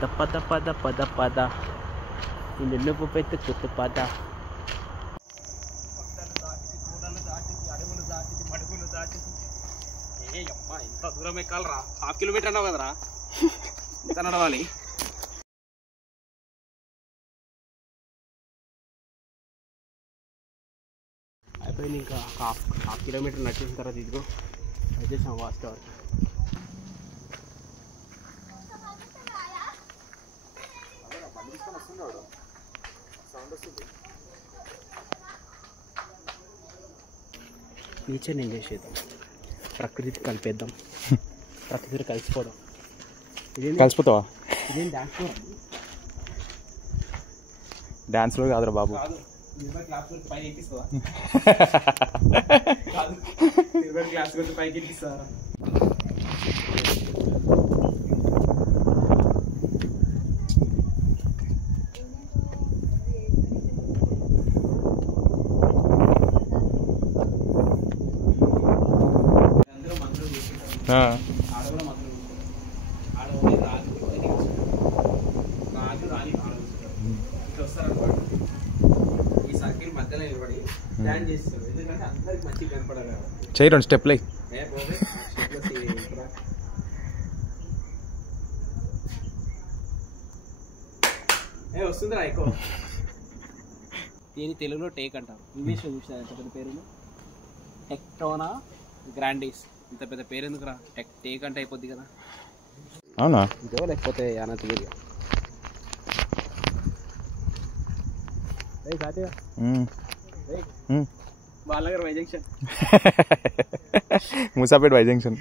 పద పద పద పద పద నిన్ను నువ్వు వెతుకుతూ పద. ఏ అమ్మా ఇంత దూరం ఎక్కాలరా, 1/2 కిలోమీటర్ అన్నావు కదరా, ఇంత నడవాలి. అయిపోయింది, ఇంకా హాఫ్ కిలోమీటర్ నడిచిన తర్వాత ఇదిగో వచ్చేసాం వాచ్ టవర్. నేచర్ని ఎంజాయ్ చేద్దాం, ప్రకృతి కలిపేద్దాం, ప్రకృతి కలిసిపోదాం. కలిసిపోతావా? ఇదేం డాన్స్ డాన్స్లో కాదురా బాబు. క్లాస్ పైకి ఎక్కిస్తుందా? క్లాస్ పైకి ఎక్కిస్తారా? ఆడవాళ్ళు మాత్రం ఆడవాళ్ళు రాజు రాణి ఇట్లా వస్తారనమాట. ఈ సర్కిల్ మధ్యలో నిలబడి డాన్స్ చేస్తారు, ఎందుకంటే అందరికి మంచిగా కనపడాలి. చెయ్యి 2 స్టెప్లు. వస్తుందిరా ఎక్కువ. దీని తెలుగులో టేక్ అంటారు, ఇంగ్లీష్లో చూసిన ఎంత పెద్ద పేరు టెక్టోనా గ్రాండిస్. ఇంత పెద్ద పేరు ఎందుకురా, టేక్ అంటే అయిపోద్ది కదా. అవునా? ఇదో లేకపోతే యానా తీయదు. Balanagar Y junction, Moosapet Y junction.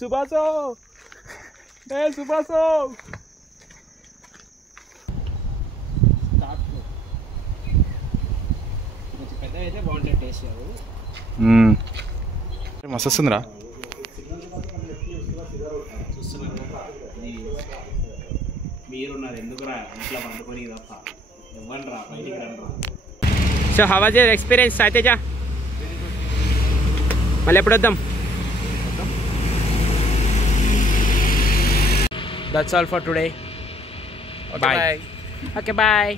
సుభాసో సుభాసో కొంచెం పెద్ద అయితే బాగుంటుంది టేస్ట్. మస్తు వస్తుందిరా. మీరున్నారు ఎందుకురా ఇంట్లో పండుకొని తప్ప ఇవ్వండి రా, బయటికి రండి. So how was your experience Sai Teja? మళ్ళీ ఎప్పుడు వద్దాం? That's all for today. Okay, bye. Okay, bye.